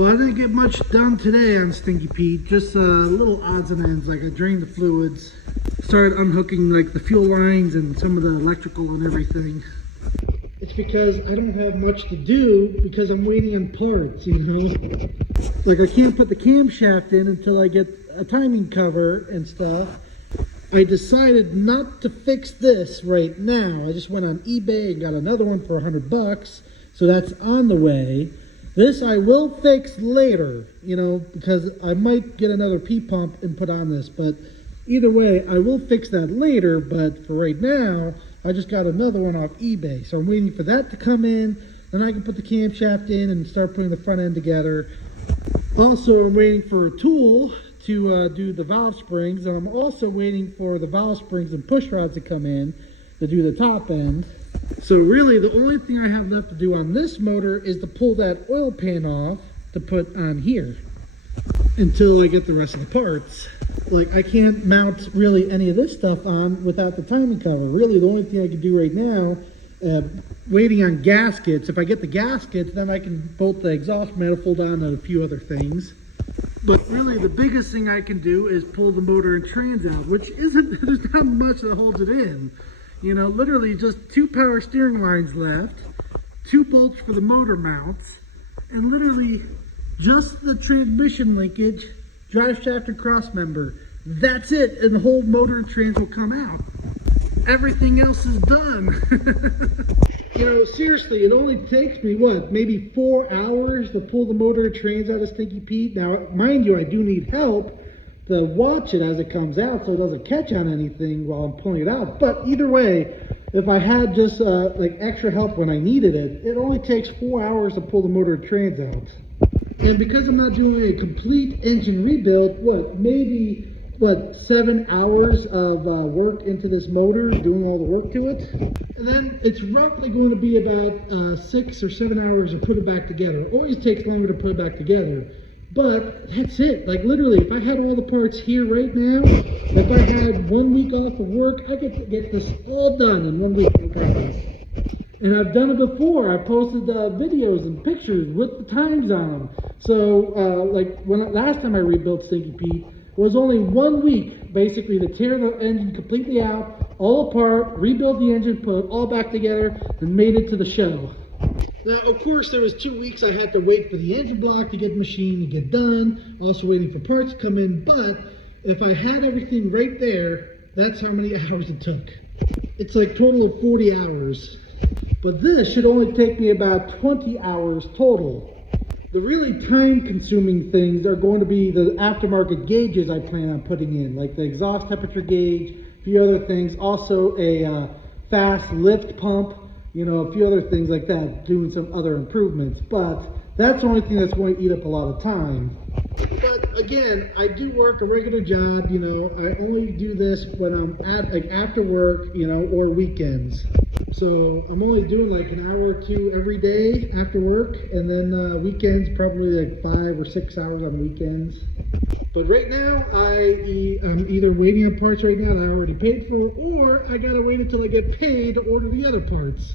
Well, I didn't get much done today on Stinky Pete, just little odds and ends, like I drained the fluids, started unhooking like the fuel lines and some of the electrical and everything. It's because I don't have much to do because I'm waiting on parts, you know? Like I can't put the camshaft in until I get a timing cover and stuff. I decided not to fix this right now. I just went on eBay and got another one for $100, so that's on the way. This I will fix later, you know, because I might get another P-pump and put on this, but either way, I will fix that later, but for right now, I just got another one off eBay, so I'm waiting for that to come in, then I can put the camshaft in and start putting the front end together. Also, I'm waiting for a tool to do the valve springs, and I'm also waiting for the valve springs and push rods to come in to do the top end. So really, the only thing I have left to do on this motor is to pull that oil pan off to put on here until I get the rest of the parts. Like, I can't mount really any of this stuff on without the timing cover. Really, the only thing I can do right now, waiting on gaskets. If I get the gaskets, then I can bolt the exhaust manifold on and a few other things. But really, the biggest thing I can do is pull the motor and trans out, which isn't, there's not much that holds it in. You know, literally just 2 power steering lines left, 2 bolts for the motor mounts, and literally just the transmission linkage, drive shaft and cross member. That's it, and the whole motor and trans will come out. Everything else is done. You know, seriously, it only takes me, what, maybe 4 hours to pull the motor and trans out of Stinky Pete. Now, mind you, I do need help to watch it as it comes out so it doesn't catch on anything while I'm pulling it out. But either way, if I had just like extra help when I needed it, it only takes 4 hours to pull the motor and trans out. And because I'm not doing a complete engine rebuild, maybe 7 hours of work into this motor, doing all the work to it. And then it's roughly going to be about 6 or 7 hours to put it back together. It always takes longer to put it back together. But that's it. Like literally, if I had all the parts here right now, if I had 1 week off of work, I could get this all done in 1 week. And I've done it before. I posted videos and pictures with the times on them. So like last time I rebuilt Stinky Pete, it was only 1 week basically to tear the engine completely out, all apart, rebuild the engine, put it all back together, and made it to the show. Now, of course, there was 2 weeks I had to wait for the engine block to get machined and get done, also waiting for parts to come in, but if I had everything right there, that's how many hours it took. It's like total of 40 hours. But this should only take me about 20 hours total. The really time-consuming things are going to be the aftermarket gauges I plan on putting in, like the exhaust temperature gauge, a few other things, also a fast lift pump, you know, a few other things like that, doing some other improvements. But that's the only thing that's going to eat up a lot of time. But again, I do work a regular job, you know, I only do this when I'm after work, you know, or weekends. So I'm only doing like an hour or 2 every day after work, and then weekends probably like 5 or 6 hours on weekends. But right now, I'm either waiting on parts right now that I already paid for, or I gotta wait until I get paid to order the other parts.